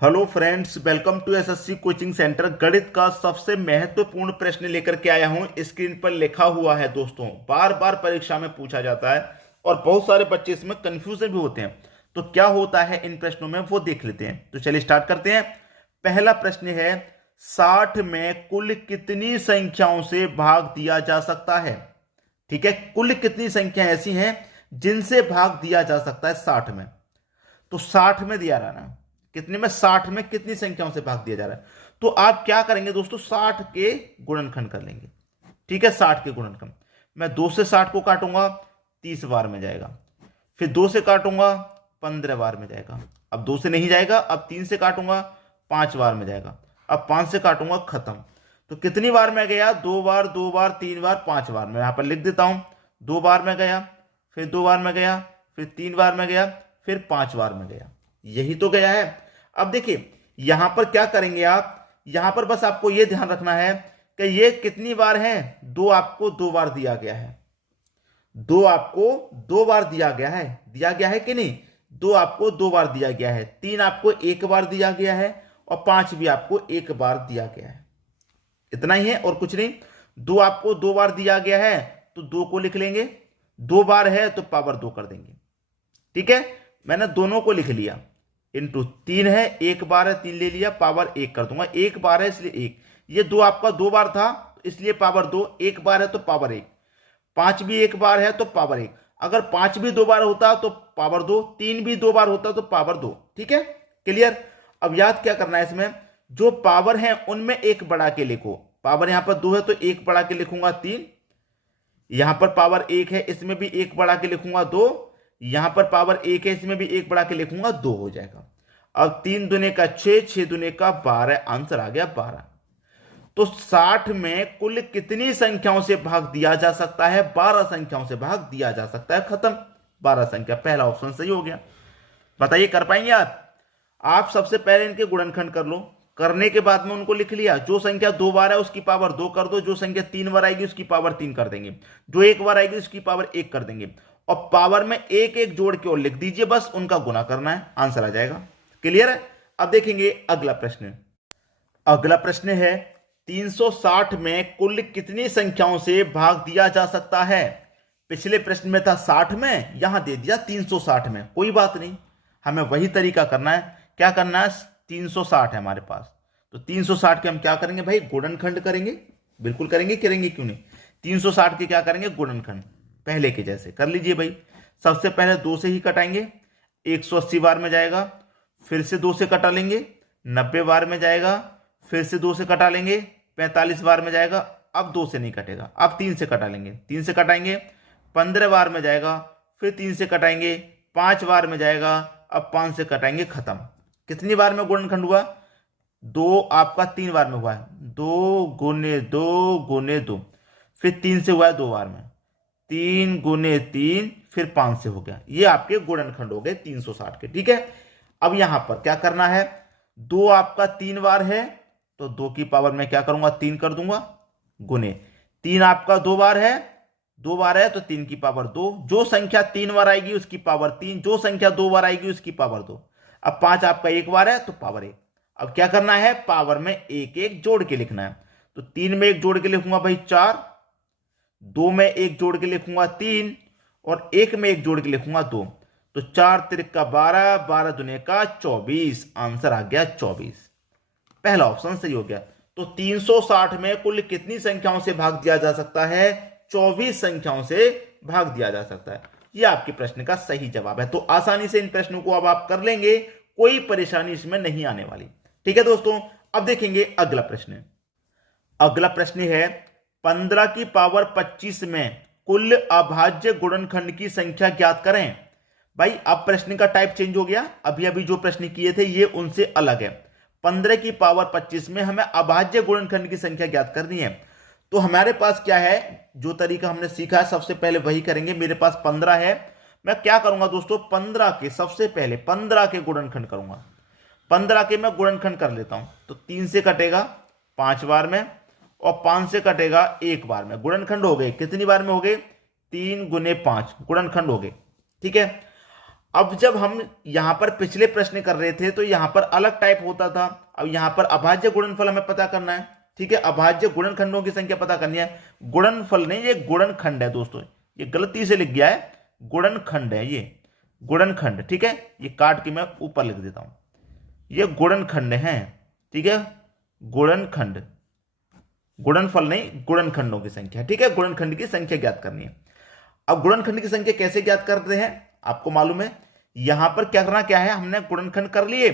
Hello friends, welcome to SSC coaching centre. गणित का सबसे महत्वपूर्ण प्रश्न लेकर के आया हूं। स्क्रीन पर लिखा हुआ है दोस्तों, बार बार परीक्षा में पूछा जाता है और बहुत सारे बच्चे इसमें कंफ्यूजन भी होते हैं। तो क्या होता है इन प्रश्नों में वो देख लेते हैं। तो चलिए स्टार्ट करते हैं। पहला प्रश्न है, 60 में कुल कितनी संख्याओं से भाग दिया जा सकता है। ठीक है, कुल कितनी संख्या ऐसी हैं जिनसे भाग दिया जा सकता है 60 में। तो 60 में दिया रहा ना, कितने में, 60 में कितनी संख्याओं से भाग दिया जा रहा है। तो आप क्या करेंगे दोस्तों, 60 के गुणनखंड कर लेंगे। ठीक है, 60 के गुणनखंड। मैं 2 से 60 को काटूंगा, 30 बार में जाएगा। फिर 2 से काटूंगा, 15 बार में जाएगा। अब 2 से नहीं जाएगा, अब 3 से काटूंगा, 5 बार में जाएगा। अब 5 से काटूंगा, खत्म। तो कितनी बार में गया, 2 बार, 2 बार, 3 बार, 5 बार। मैं यहां पर लिख देता हूं, 2 बार में गया, फिर 2 बार में गया, फिर 3 बार में गया, फिर 5 बार में गया। यही तो गया है। अब देखिए यहां पर क्या करेंगे आप, यहां पर बस आपको यह ध्यान रखना है कि ये कितनी बार है, 2 आपको 2 बार दिया गया है। 2 आपको 2 बार दिया गया है कि नहीं। 2 आपको 2 बार दिया गया है, 3 आपको 1 बार दिया गया है और 5 भी आपको 1 बार दिया गया है। इतना ही है और कुछ नहीं। 2 आपको 2 बार दिया गया है तो 2 को लिख लेंगे, 2 बार है तो पावर 2 कर देंगे। ठीक है, मैंने दोनों को लिख लिया। इंटू 3 है, 1 बार है, 3 ले लिया, पावर 1 कर दूंगा। 1 बार है इसलिए 1, ये 2 आपका 2 बार था इसलिए पावर 2, 1 बार है तो पावर 1, 5 भी 1 बार है तो पावर 1। अगर 5 भी 2 बार होता तो पावर 2, 3 भी 2 बार होता तो पावर 2। ठीक है, क्लियर। अब याद क्या करना है, इसमें जो पावर है उनमें एक बढ़ा के लिखो। पावर यहां पर 2 है तो एक बढ़ा के लिखूंगा 3, यहां पर पावर 1 है इसमें भी एक बढ़ा के लिखूंगा 2, यहां पर पावर 1 है इसमें भी एक बढ़ा के लिखूंगा 2 हो जाएगा। अब 3 दुने का 6, 6 दुने का 12, आंसर आ गया 12। तो 60 में कुल कितनी संख्याओं से भाग दिया जा सकता है, 12 संख्याओं से भाग दिया जा सकता है। खत्म, 12 संख्या, पहला ऑप्शन सही हो गया। बताइए कर पाएंगे आप सबसे पहले इनके गुणनखंड कर लो, करने के बाद में उनको लिख लिया। जो संख्या 2 बार है उसकी पावर 2 कर दो, जो संख्या 3 बार आएगी उसकी पावर 3 कर देंगे, जो 1 बार आएगी उसकी पावर 1 कर देंगे और पावर में एक एक जोड़ के और लिख दीजिए, बस उनका गुना करना है, आंसर आ जाएगा। क्लियर है। अब देखेंगे अगला प्रश्न। अगला प्रश्न है, 360 में कुल कितनी संख्याओं से भाग दिया जा सकता है। पिछले प्रश्न में था 60 में, यहां दे दिया 360 में। कोई बात नहीं, हमें वही तरीका करना है। क्या करना है, 360 है हमारे पास, तो 360 के हम क्या करेंगे भाई, गुणनखंड करेंगे। बिल्कुल करेंगे, क्यों नहीं। 360 के क्या करेंगे, गुणनखंड, पहले के जैसे कर लीजिए भाई। सबसे पहले 2 से ही कटाएंगे, 180 बार में जाएगा। फिर से 2 से कटा लेंगे, 90 बार में जाएगा। फिर से 2 से कटा लेंगे, 45 बार में जाएगा। अब 2 से नहीं कटेगा, अब 3 से कटा लेंगे, 3 से कटाएंगे, 15 बार में जाएगा। फिर 3 से कटाएंगे, 5 बार में जाएगा। अब 5 से कटाएंगे, खत्म। कितनी बार में गुणनखंड हुआ, 2 आपका 3 बार में हुआ है, 2 गुने 2 गुने 2। फिर 3 से हुआ है 2 बार में, 3 गुने 3, फिर 5 से हो गया। ये आपके गुणनखंड हो गए 360 के। ठीक है, अब यहां पर क्या करना है, 2 आपका 3 बार है तो 2 की पावर में क्या करूंगा, 3 कर दूंगा, गुने 3 आपका 2 बार है, 2 बार है तो 3 की पावर 2, जो संख्या 3 बार आएगी उसकी पावर 3, जो संख्या 2 बार आएगी उसकी पावर 2। अब 5 आपका 1 बार है तो पावर 1। अब क्या करना है, पावर में एक एक जोड़ के लिखना है। तो 3 में एक जोड़ के लिखूंगा भाई 4, 2 में एक जोड़ के लिखूंगा 3 और 1 में एक जोड़ के लिखूंगा 2। तो 4 तिरक का 12, 12 दुने का 24, आंसर आ गया 24। पहला ऑप्शन सही हो गया। तो 360 में कुल कितनी संख्याओं से भाग दिया जा सकता है, 24 संख्याओं से भाग दिया जा सकता है। यह आपके प्रश्न का सही जवाब है। तो आसानी से इन प्रश्नों को अब आप कर लेंगे, कोई परेशानी इसमें नहीं आने वाली। ठीक है दोस्तों, अब देखेंगे अगला प्रश्न। अगला प्रश्न है, 15 की पावर 25 में कुल अभाज्य गुणनखंड की संख्या ज्ञात करें। भाई अब प्रश्न का टाइप चेंज हो गया, अभी अभी जो प्रश्न किए थे ये उनसे अलग है। 15 की पावर 25 में हमें अभाज्य गुणनखंड की संख्या ज्ञात करनी है। तो हमारे पास क्या है, जो तरीका हमने सीखा है सबसे पहले वही करेंगे। मेरे पास 15 है, मैं क्या करूंगा दोस्तों, 15 के सबसे पहले 15 के गुणनखंड करूंगा। 15 के मैं गुणनखंड कर लेता हूं। तो 3 से कटेगा 5 बार में और 5 से कटेगा 1 बार में। गुणनखंड हो गए, कितनी बार में हो गए, 3 गुने 5 गुणनखंड हो गए। ठीक है, अब जब हम यहां पर पिछले प्रश्न कर रहे थे तो यहां पर अलग टाइप होता था, अब यहां पर अभाज्य गुणनफल हमें पता करना है। ठीक है, अभाज्य गुणनखंडों की संख्या पता करनी है, गुणनफल नहीं, ये गुणनखंड है दोस्तों, ये गलती से लिख गया है, गुणनखंड है ये, गुणनखंड। ठीक है, ये काट के मैं ऊपर लिख देता हूं, ये गुणनखंड है। ठीक है, गुणनखंड, गुणनफल नहीं, गुणनखंडों की संख्या। ठीक है, गुणनखंड की संख्या ज्ञात करनी है। अब गुणनखंड की संख्या कैसे ज्ञात करते हैं आपको मालूम है, यहां पर क्या करना क्या है, हमने गुणनखंड कर लिए,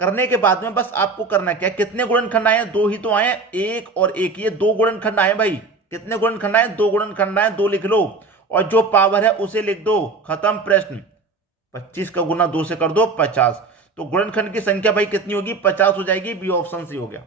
करने के बाद में बस आपको करना क्या, कितने गुणनखंड आए, दो ही तो आए, एक और एक, ये दो गुणनखंड आए भाई। कितने गुणनखंड आए, दो गुणनखंड आए, दो लिख लो, और जो पावर है उसे लिख दो, खत्म प्रश्न। 25 का गुना 2 से कर दो 50, तो गुणनखंड की संख्या भाई कितनी होगी, 50 हो जाएगी, बी ऑप्शन से हो गया।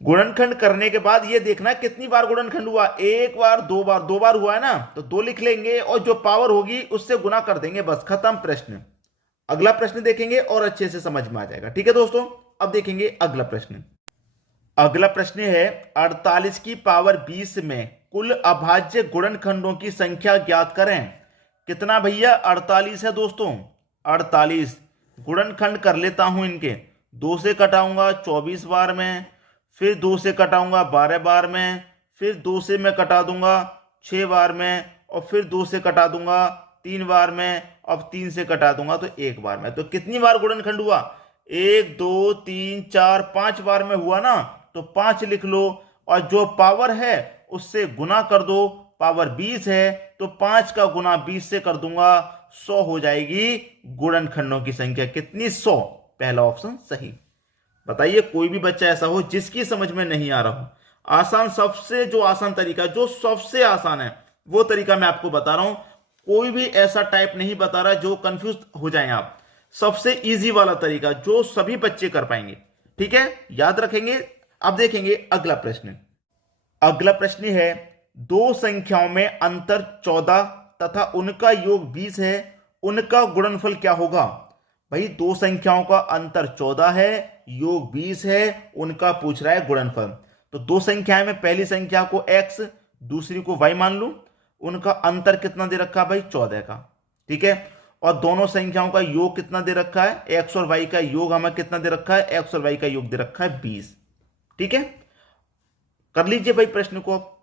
गुणनखंड करने के बाद ये देखना कितनी बार गुणनखंड हुआ, एक बार, दो बार हुआ है ना, तो दो लिख लेंगे और जो पावर होगी उससे गुना कर देंगे, बस खत्म प्रश्न। अगला प्रश्न देखेंगे और अच्छे से समझ में आ जाएगा। ठीक है दोस्तों, अब देखेंगे अगला प्रश्न। अगला प्रश्न है 48 की पावर 20 में कुल अभाज्य गुणनखंडों की संख्या ज्ञात करें। कितना भैया, 48 है दोस्तों, 48 गुणनखंड कर लेता हूं इनके, 2 से कटाऊंगा 24 बार में, फिर 2 से कटाऊंगा 12 बार में, फिर 2 से मैं कटा दूंगा 6 बार में, और फिर 2 से कटा दूंगा 3 बार में, अब 3 से कटा दूंगा तो 1 बार में। तो कितनी बार गुणनखंड हुआ, 1 2 3 4 5 बार में हुआ ना, तो 5 लिख लो, और जो पावर है उससे गुना कर दो, पावर 20 है तो 5 का गुना 20 से कर दूंगा, 100 हो जाएगी गुणनखंडों की संख्या। कितनी, 100। पहला ऑप्शन सही। बताइए कोई भी बच्चा ऐसा हो जिसकी समझ में नहीं आ रहा हो, आसान, सबसे जो आसान तरीका, जो सबसे आसान है वो तरीका मैं आपको बता रहा हूं, कोई भी ऐसा टाइप नहीं बता रहा जो कंफ्यूज हो जाएं आप, सबसे इजी वाला तरीका जो सभी बच्चे कर पाएंगे। ठीक है, याद रखेंगे। अब देखेंगे अगला प्रश्न। अगला प्रश्न है, दो संख्याओं में अंतर 14 तथा उनका योग 20 है, उनका गुणनफल क्या होगा। भाई दो संख्याओं का अंतर 14 है, योग 20 है, उनका पूछ रहा है गुणनफल। तो दो संख्याएं में पहली संख्या को x, दूसरी को y मान लूं, उनका अंतर कितना दे रखा है भाई, 14 का। ठीक है, और दोनों संख्याओं का योग कितना दे रखा है, x और y का योग हमें कितना दे रखा है, x और y का योग दे रखा है 20। ठीक है, कर लीजिए भाई प्रश्न को, अब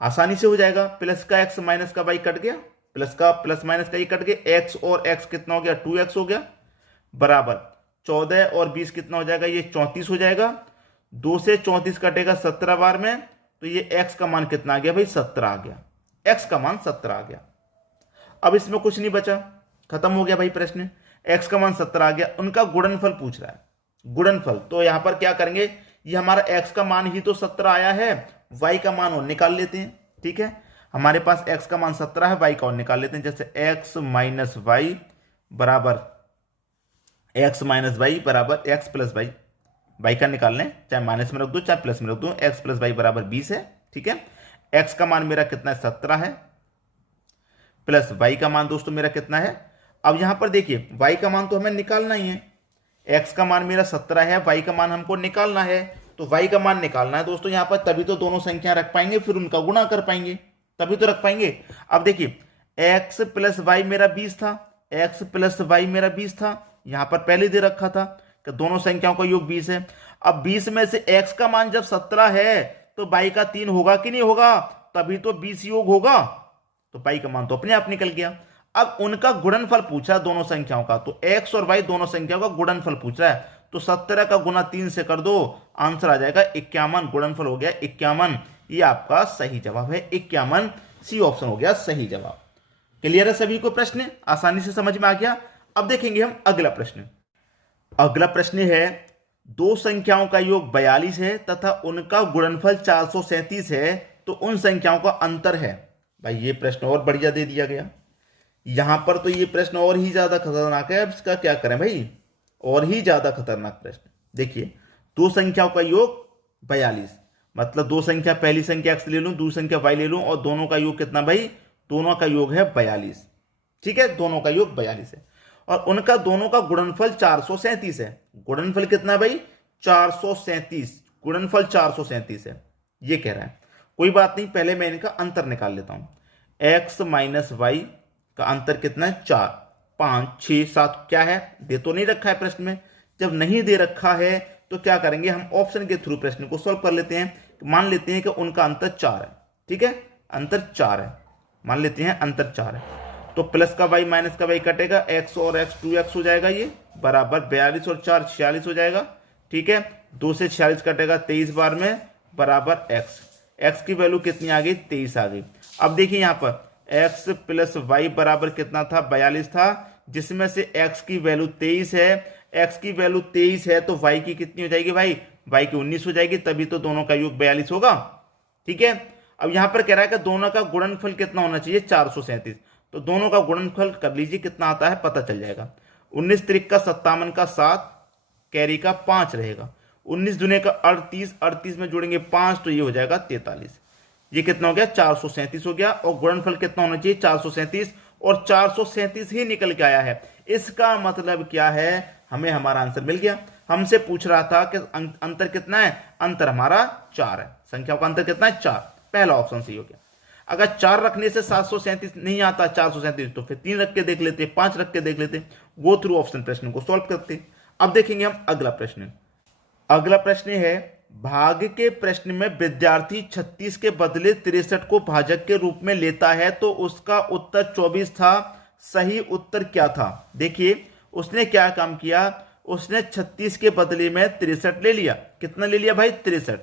आसानी से हो जाएगा। प्लस का x माइनस का y कट गया, प्लस का प्लस माइनस का ये कट गया, x और x कितना हो गया, 2x हो गया, बराबर 14 और 20 कितना हो जाएगा, ये 34 हो जाएगा। 2 से 34 कटेगा 17 बार में, तो ये x का मान कितना आ गया भाई, 17 आ गया, x का मान 17 आ गया। अब इसमें कुछ नहीं बचा, खत्म हो गया भाई प्रश्न, x का मान 17 आ गया, उनका गुणनफल पूछ रहा है, गुणनफल। तो यहां पर क्या करेंगे, ये हमारा x का मान ही तो 17 आया है, y का मान और निकाल लेते हैं। ठीक है, हमारे पास x का मान 17 है, y का और निकाल लेते हैं, जैसे x माइनस वाई बराबर x माइनस वाई बराबर x प्लस वाई, वाई का निकाल लें, चाहे माइनस में रख दो चाहे प्लस में रख दो, x प्लस वाई बराबर 20 है। ठीक है, x का मान मेरा कितना है, 17 है, प्लस y का मान दोस्तों मेरा कितना है। अब यहां पर देखिए y का मान तो हमें निकालना ही है, x का मान मेरा 17 है, y का मान हमको निकालना है, तो y का मान निकालना है दोस्तों यहां पर, तभी तो दोनों संख्या रख पाएंगे, फिर उनका गुणा कर पाएंगे, तभी तो रख पाएंगे। अब देखिए x प्लस वाई मेरा 20 था, x प्लस वाई मेरा 20 था, यहां पर पहले दे रखा था कि दोनों संख्याओं का योग 20 है। अब 20 में से x का मान जब 17 है तो y का 3 होगा कि नहीं होगा, तभी तो 20 योग होगा, तो y का मान तो अपने आप निकल गया। अब उनका गुणनफल पूछा दोनों संख्याओं का, तो x और y दोनों संख्याओं का गुणनफल पूछ रहा है, तो 17 का गुना 3 से कर दो, आंसर आ जाएगा 51, गुणनफल हो गया 51, ये आपका सही जवाब है 51, सी ऑप्शन हो गया सही जवाब। क्लियर है सभी को, प्रश्न आसानी से समझ में आ गया। अब देखेंगे हम अगला प्रश्न। अगला प्रश्न है, दो संख्याओं का योग 42 है तथा उनका गुणनफल 437 है, तो उन संख्याओं का अंतर है। भाई ये प्रश्न और बढ़िया दे दिया गया, यहां पर तो ये प्रश्न और ही ज्यादा खतरनाक है। अब इसका क्या करें भाई, और ही ज्यादा खतरनाक प्रश्न। देखिए दो संख्याओं का योग 42, मतलब दो संख्या, पहली संख्या x ले लूं, दूसरी संख्या y ले लूं, और दोनों का योग कितना भाई, दोनों का योग है 42। ठीक है, दोनों का योग 42 है, और उनका दोनों का गुणनफल 437 है। गुणनफल कितना भाई, 437, गुणनफल 437 है, ये कह रहा है। कोई बात नहीं, पहले मैं इनका अंतर निकाल लेता हूं। x माइनस वाई का अंतर कितना है, 4, 5, 6, 7 क्या है, दे तो नहीं रखा है प्रश्न में। जब नहीं दे रखा है तो क्या करेंगे, हम ऑप्शन के थ्रू प्रश्न को सॉल्व कर लेते हैं। मान लेते हैं कि उनका अंतर 4 है, ठीक है, अंतर 4 है, मान लेते हैं अंतर 4 है। तो प्लस का y माइनस का y कटेगा, x और x 2x हो जाएगा, ये बराबर 42 और 4 46 हो जाएगा, ठीक है। 2 से 46 कटेगा 23 बार में, बराबर x की वैल्यू कितनी आ गई, 23 आ गई। अब देखिए यहाँ पर x प्लस y बराबर कितना था, 42 था, जिसमें से x की वैल्यू 23 है। x की वैल्यू 23 है तो y की कितनी हो जाएगी भाई, y की 19 हो जाएगी, तभी तो दोनों का योग 42 होगा, ठीक है। अब यहां पर कह रहा है कि दोनों का गुणनफल कितना होना चाहिए, 437। तो दोनों का गुणनफल कर लीजिए, कितना आता है पता चल जाएगा। 19 त्रिक का 57 का 7, कैरी का 5 रहेगा। 19 दुने का 38, 38 में जोड़ेंगे 5 तो ये हो जाएगा 43। ये कितना हो गया, 437 हो गया। और गुणनफल कितना होना चाहिए, 437, और 437 ही निकल के आया है। इसका मतलब क्या है, हमें हमारा आंसर मिल गया। हमसे पूछ रहा था कि अंतर कितना है, अंतर हमारा 4 है, संख्याओं का अंतर कितना है, 4। पहला ऑप्शन सही हो गया। अगर 4 रखने से 737 नहीं आता, 437, तो फिर 3 रख के देख लेते, 5 रख के देख लेते, गो थ्रू ऑप्शन प्रश्न को सॉल्व करते। अब देखेंगे हम अगला प्रश्न। अगला प्रश्न है, भाग के प्रश्न में विद्यार्थी 36 के बदले 63 को भाजक के रूप में लेता है तो उसका उत्तर 24 था, सही उत्तर क्या था। देखिए उसने क्या काम किया, उसने 36 के बदले में 63 ले लिया। कितना ले लिया भाई, 63,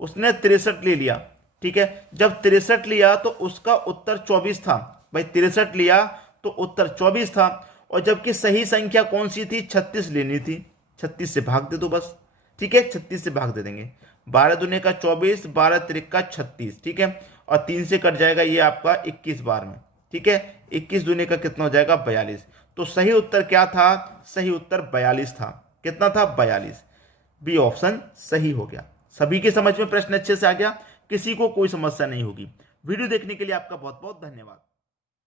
उसने 63 ले लिया, ठीक है। जब 63 लिया तो उसका उत्तर 24 था, भाई 63 लिया तो उत्तर 24 था। और जबकि सही संख्या कौन सी थी, 36 लेनी थी। 36 से भाग दे दो बस, ठीक है, 36 से भाग दे देंगे। 12 दूने का 24, 12 त्रिक का 36, ठीक है। और 3 से कट जाएगा ये आपका 21 बार में, ठीक है। 21 दूने का कितना हो जाएगा, 42। तो सही उत्तर क्या था, सही उत्तर 42 था। कितना था, 42। बी ऑप्शन सही हो गया। सभी के समझ में प्रश्न अच्छे से आ गया, किसी को कोई समस्या नहीं होगी। वीडियो देखने के लिए आपका बहुत बहुत धन्यवाद।